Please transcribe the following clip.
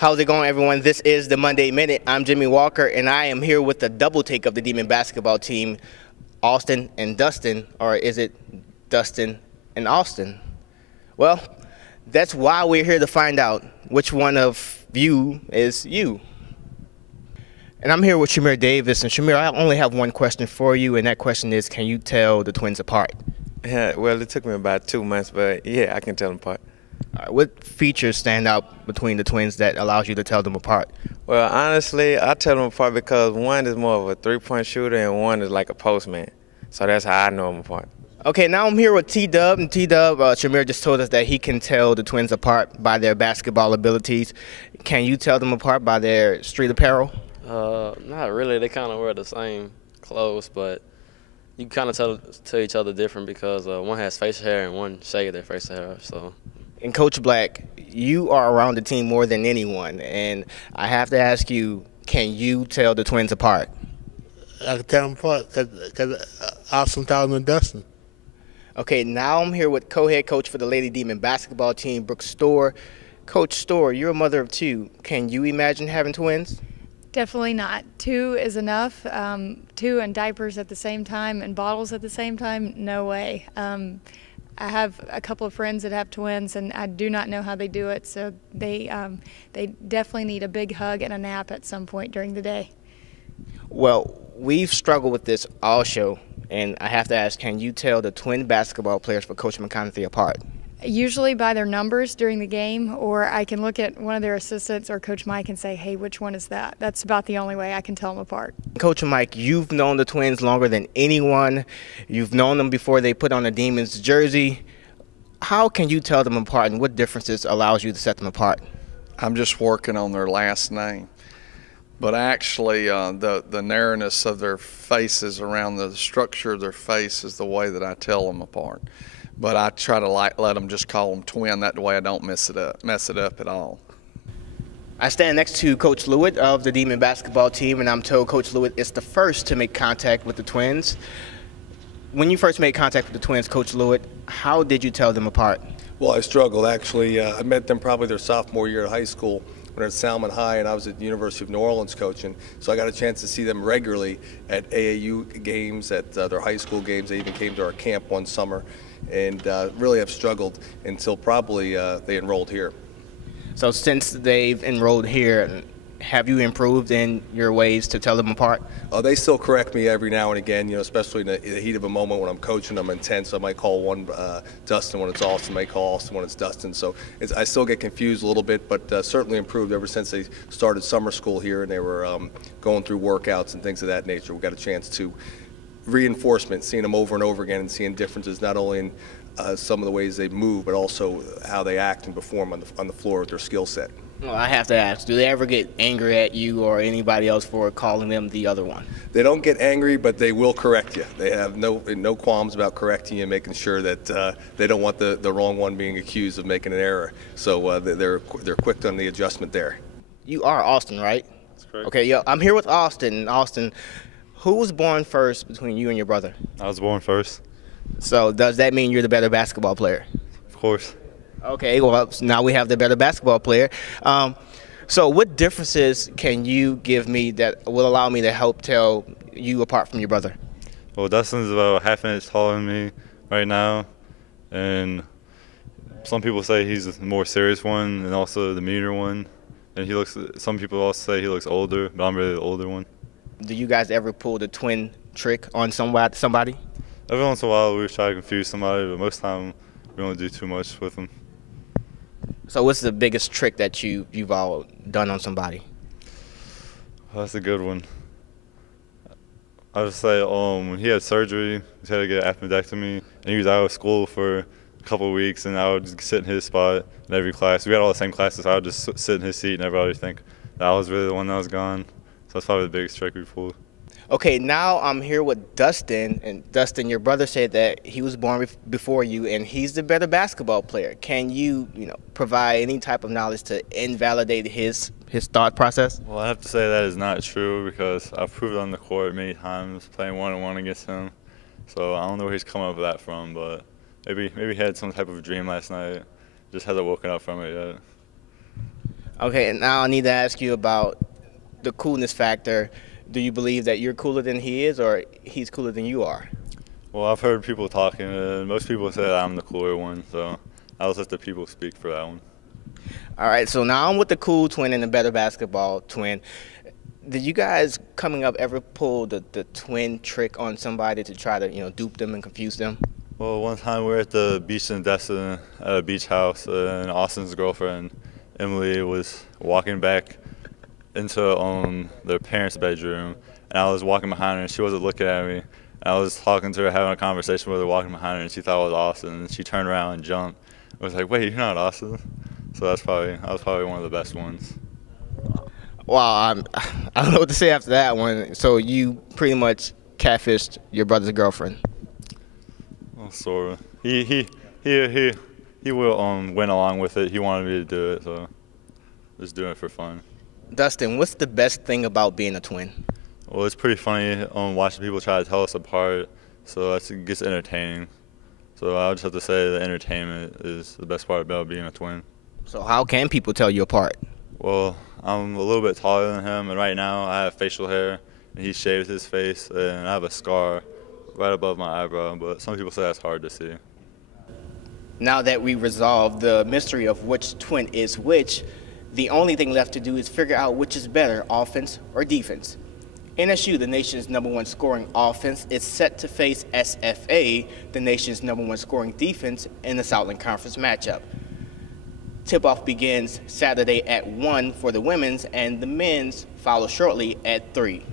How's it going, everyone? This is the Monday Minute. I'm Jimmy Walker, and I am here with the double take of the Demon basketball team, Austin and Dustin, or is it Dustin and Austin? Well, that's why we're here to find out which one of you is you. And I'm here with Shamir Davis, and Shamir, I only have one question for you, and that question is, can you tell the twins apart? Yeah, well, it took me about 2 months, but yeah, I can tell them apart. All right, what features stand out between the twins that allows you to tell them apart? Well, honestly, I tell them apart because one is more of a three-point shooter and one is like a postman. So that's how I know them apart. Okay, now I'm here with T-Dub, and T-Dub, Shamir just told us that he can tell the twins apart by their basketball abilities. Can you tell them apart by their street apparel? Not really. They kind of wear the same clothes, but you kind of tell each other different because one has facial hair and one shave their facial hair. So. And Coach Black, you are around the team more than anyone, and I have to ask you, can you tell the twins apart? I can tell them apart because Austin taught them Dustin. Okay, now I'm here with co-head coach for the Lady Demon basketball team, Brooke Storr. Coach Storr, you're a mother of two. Can you imagine having twins? Definitely not. Two is enough. Two and diapers at the same time and bottles at the same time, no way. I have a couple of friends that have twins, and I do not know how they do it, so they definitely need a big hug and a nap at some point during the day. Well, we've struggled with this all show, and I have to ask, can you tell the twin basketball players for Coach McConaughey apart? Usually by their numbers during the game, or I can look at one of their assistants or Coach Mike and say, hey, which one is that? That's about the only way I can tell them apart. Coach Mike, you've known the twins longer than anyone. You've known them before they put on the Demons jersey. How can you tell them apart, and what differences allows you to set them apart? I'm just working on their last name. But actually, the narrowness of their faces, around the structure of their face, is the way that I tell them apart. But I try to let them just call them twin. That way I don't mess it up at all. I stand next to Coach Lewitt of the Demon basketball team, and I'm told Coach Lewitt is the first to make contact with the twins. When you first made contact with the twins, Coach Lewitt, how did you tell them apart? Well, I struggled, actually. I met them probably their sophomore year at high school when at Salmon High, and I was at the University of New Orleans coaching. So I got a chance to see them regularly at AAU games, at their high school games. They even came to our camp one summer, and really have struggled until probably they enrolled here. So since they've enrolled here, have you improved in your ways to tell them apart? They still correct me every now and again, you know, especially in the heat of a moment when I'm coaching them intense. I might call one Dustin when it's Austin, I might call Austin when it's Dustin. So I still get confused a little bit, but certainly improved ever since they started summer school here and they were going through workouts and things of that nature. We got a chance to reinforcement, seeing them over and over again and seeing differences not only in some of the ways they move, but also how they act and perform on the floor with their skill set. Well, I have to ask, do they ever get angry at you or anybody else for calling them the other one? They don't get angry, but they will correct you. They have no qualms about correcting you and making sure that they don't want the wrong one being accused of making an error. So they're quick on the adjustment there. You are Austin, right? That's correct. Okay, yeah, I'm here with Austin. Austin, who was born first between you and your brother? I was born first. So does that mean you're the better basketball player? Of course. Okay, well, now we have the better basketball player. So what differences can you give me that will allow me to help tell you apart from your brother? Well, Dustin's about half an inch taller than me right now, and some people say he's the more serious one and also the meaner one. And some people also say he looks older, but I'm really the older one. Do you guys ever pull the twin trick on somebody? Every once in a while we try to confuse somebody, but most of the time we don't do too much with them. So what's the biggest trick that you've all done on somebody? Oh, that's a good one. I would say when he had surgery, he had to get an appendectomy, and he was out of school for a couple of weeks, and I would just sit in his spot in every class. We had all the same classes, so I would just sit in his seat, and everybody would think that I was really the one that was gone. So that's probably the biggest trick we pulled. Okay, now I'm here with Dustin, and Dustin, your brother said that he was born before you, and he's the better basketball player. Can you, provide any type of knowledge to invalidate his thought process? Well, I have to say that is not true because I've proved it on the court many times playing one-on-one against him. So I don't know where he's coming up with that from, but maybe he had some type of dream last night. Just hasn't woken up from it yet. Okay, and now I need to ask you about the coolness factor. Do you believe that you're cooler than he is, or he's cooler than you are? Well, I've heard people talking, and most people say that I'm the cooler one, so I'll let the people speak for that one. All right, so now I'm with the cool twin and the better basketball twin. Did you guys coming up ever pull the twin trick on somebody to try to, dupe them and confuse them? Well, one time we were at the beach in Dustin at a beach house, and Austin's girlfriend, Emily, was walking back into their parents' bedroom, and I was walking behind her, and she wasn't looking at me. I was talking to her, having a conversation with her, walking behind her, and she thought I was Austin, and she turned around and jumped. I was like, wait, you're not Austin? So that was probably one of the best ones. Wow, I don't know what to say after that one. So you pretty much catfished your brother's girlfriend. Well, sort of. He will went along with it. He wanted me to do it, so just doing it for fun. Dustin, what's the best thing about being a twin? Well, it's pretty funny watching people try to tell us apart, so it gets entertaining. So I would just have to say the entertainment is the best part about being a twin. So how can people tell you apart? Well, I'm a little bit taller than him, and right now I have facial hair, and he shaved his face, and I have a scar right above my eyebrow, but some people say that's hard to see. Now that we resolved the mystery of which twin is which, the only thing left to do is figure out which is better, offense or defense. NSU, the nation's #1 scoring offense, is set to face SFA, the nation's #1 scoring defense, in the Southland Conference matchup. Tip-off begins Saturday at 1 for the women's, and the men's follow shortly at 3.